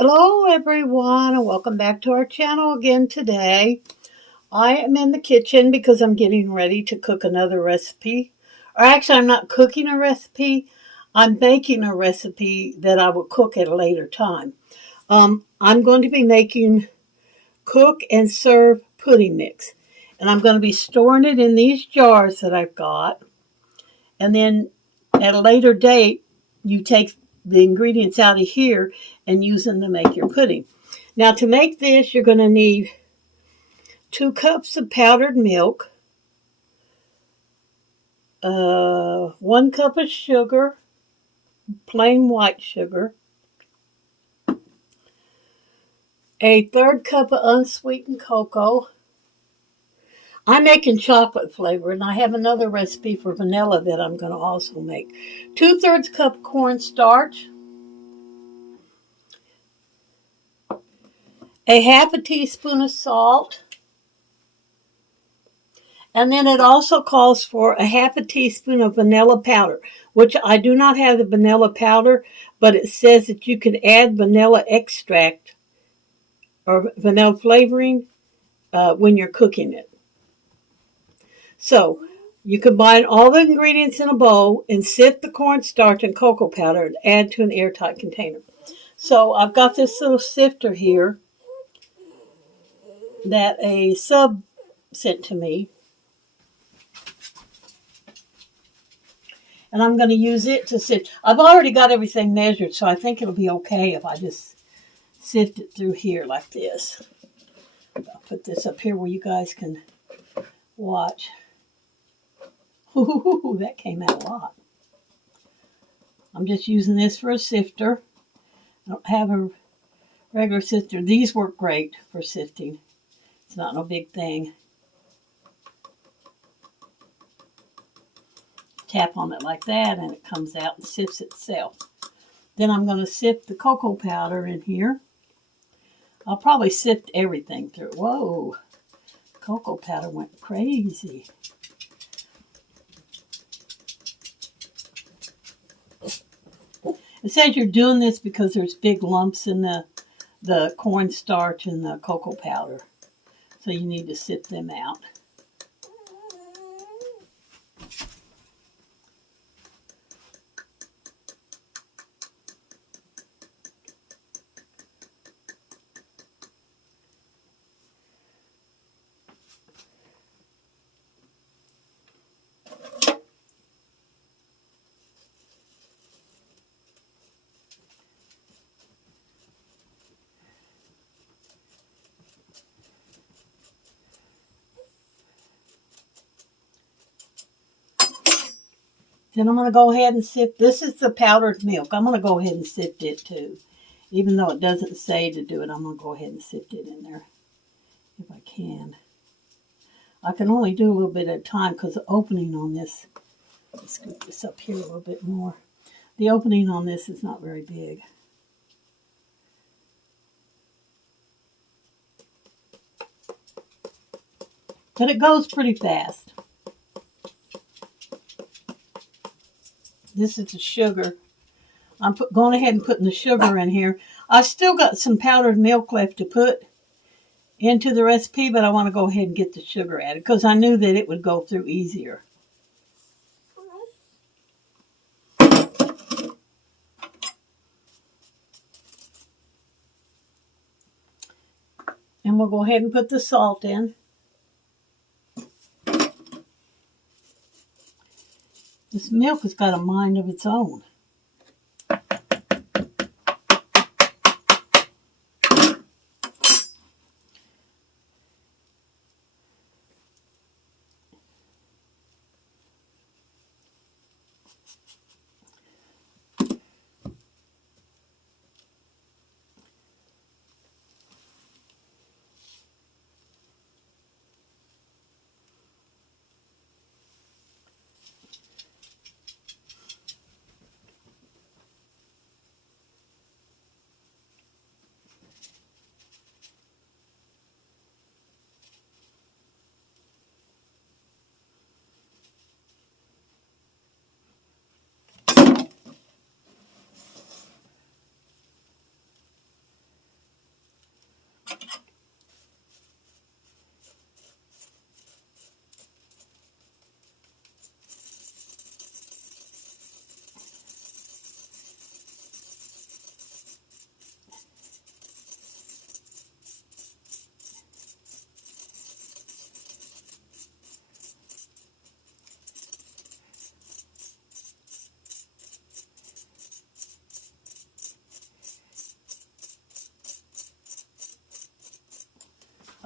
Hello everyone and welcome back to our channel again today. I am in the kitchen because I'm getting ready to cook another recipe. Or actually I'm not cooking a recipe, I'm making a recipe that I will cook at a later time. I'm going to be making cook and serve pudding mix. And I'm going to be storing it in these jars that I've got. And then at a later date, you take the ingredients out of here and use them to make your pudding. Now to make this, you're going to need 2 cups of powdered milk, 1 cup of sugar, plain white sugar, a 1/3 cup of unsweetened cocoa. I'm making chocolate flavor, and I have another recipe for vanilla that I'm going to also make. 2/3 cup cornstarch, a half a teaspoon of salt, and then it also calls for a half a teaspoon of vanilla powder, which I do not have the vanilla powder, but it says that you can add vanilla extract or vanilla flavoring when you're cooking it. So you combine all the ingredients in a bowl and sift the cornstarch and cocoa powder and add to an airtight container. So I've got this little sifter here that a sub sent to me. And I'm going to use it to sift. I've already got everything measured, so I think it'll be okay if I just sift it through here like this. I'll put this up here where you guys can watch. Ooh, that came out a lot. I'm just using this for a sifter. I don't have a regular sifter. These work great for sifting. It's not no big thing. Tap on it like that and it comes out and sifts itself. Then I'm going to sift the cocoa powder in here. I'll probably sift everything through. Whoa, cocoa powder went crazy. It says you're doing this because there's big lumps in the cornstarch and the cocoa powder. So you need to sift them out. Then I'm going to go ahead and sift. This is the powdered milk. I'm going to go ahead and sift it too. Even though it doesn't say to do it, I'm going to go ahead and sift it in there if I can. I can only do a little bit at a time because the opening on this, let's scoop this up here a little bit more. The opening on this is not very big. But it goes pretty fast. This is the sugar. I'm going ahead and putting the sugar in here. I still got some powdered milk left to put into the recipe, but I want to go ahead and get the sugar added because I knew that it would go through easier. And we'll go ahead and put the salt in. This milk has got a mind of its own.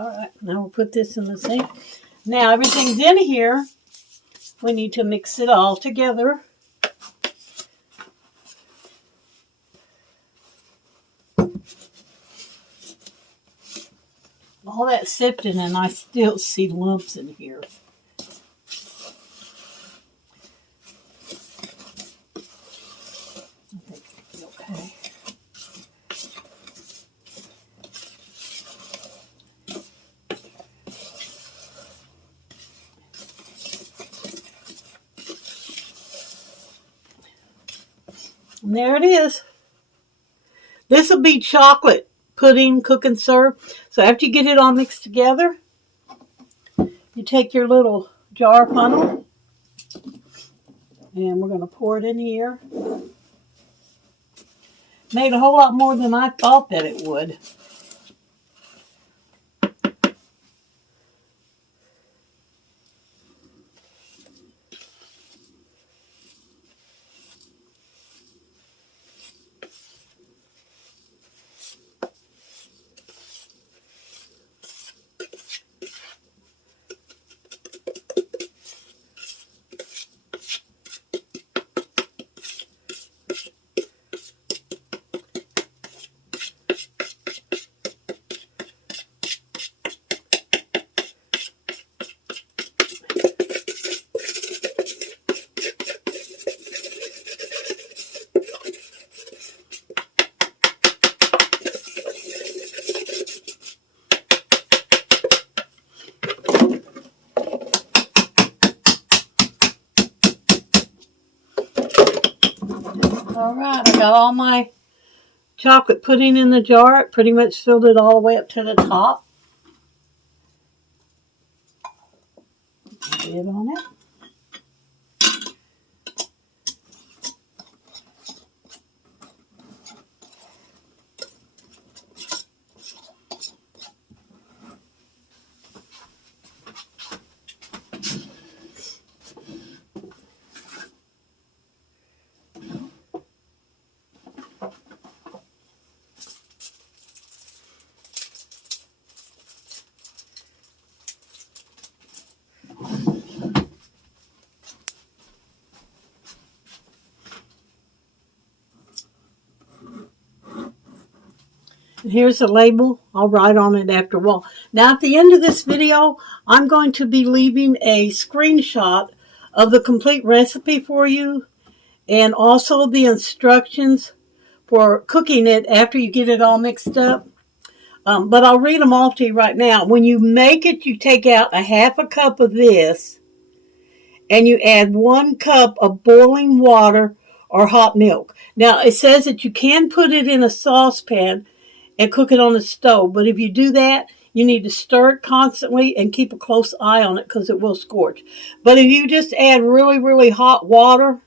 All right, now we'll put this in the sink. Now everything's in here. We need to mix it all together. All that sifting and I still see lumps in here. I think it'll be okay. And there it is. This will be chocolate pudding, cook and serve. So after you get it all mixed together, you take your little jar funnel and we're going to pour it in here. Made a whole lot more than I thought that it would. All right, I got all my chocolate pudding in the jar. It pretty much filled it all the way up to the top. Lid on it. Here's the label. I'll write on it after a while. Now at the end of this video, I'm going to be leaving a screenshot of the complete recipe for you and also the instructions for cooking it after you get it all mixed up. But I'll read them all to you right now. When you make it, you take out a half a cup of this and you add 1 cup of boiling water or hot milk. Now it says that you can put it in a saucepan and cook it on the stove. But if you do that, you need to stir it constantly and keep a close eye on it because it will scorch. But if you just add really, really hot water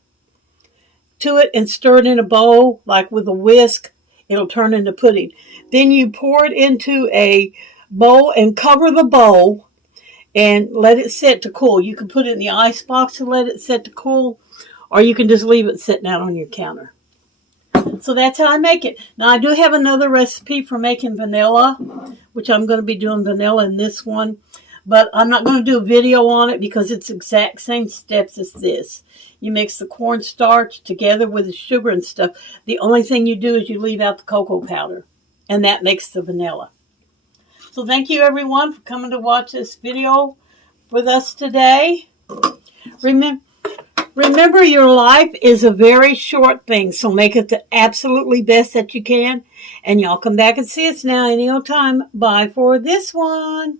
to it and stir it in a bowl, like with a whisk, it'll turn into pudding. Then you pour it into a bowl and cover the bowl and let it set to cool. You can put it in the ice box and let it set to cool, or you can just leave it sitting out on your counter. So that's how I make it. Now I do have another recipe for making vanilla, which I'm going to be doing vanilla in this one. But I'm not going to do a video on it because it's the exact same steps as this. You mix the cornstarch together with the sugar and stuff. The only thing you do is you leave out the cocoa powder. And that makes the vanilla. So thank you everyone for coming to watch this video with us today. Remember, your life is a very short thing, so make it the absolutely best that you can. And y'all come back and see us now any old time. Bye for this one.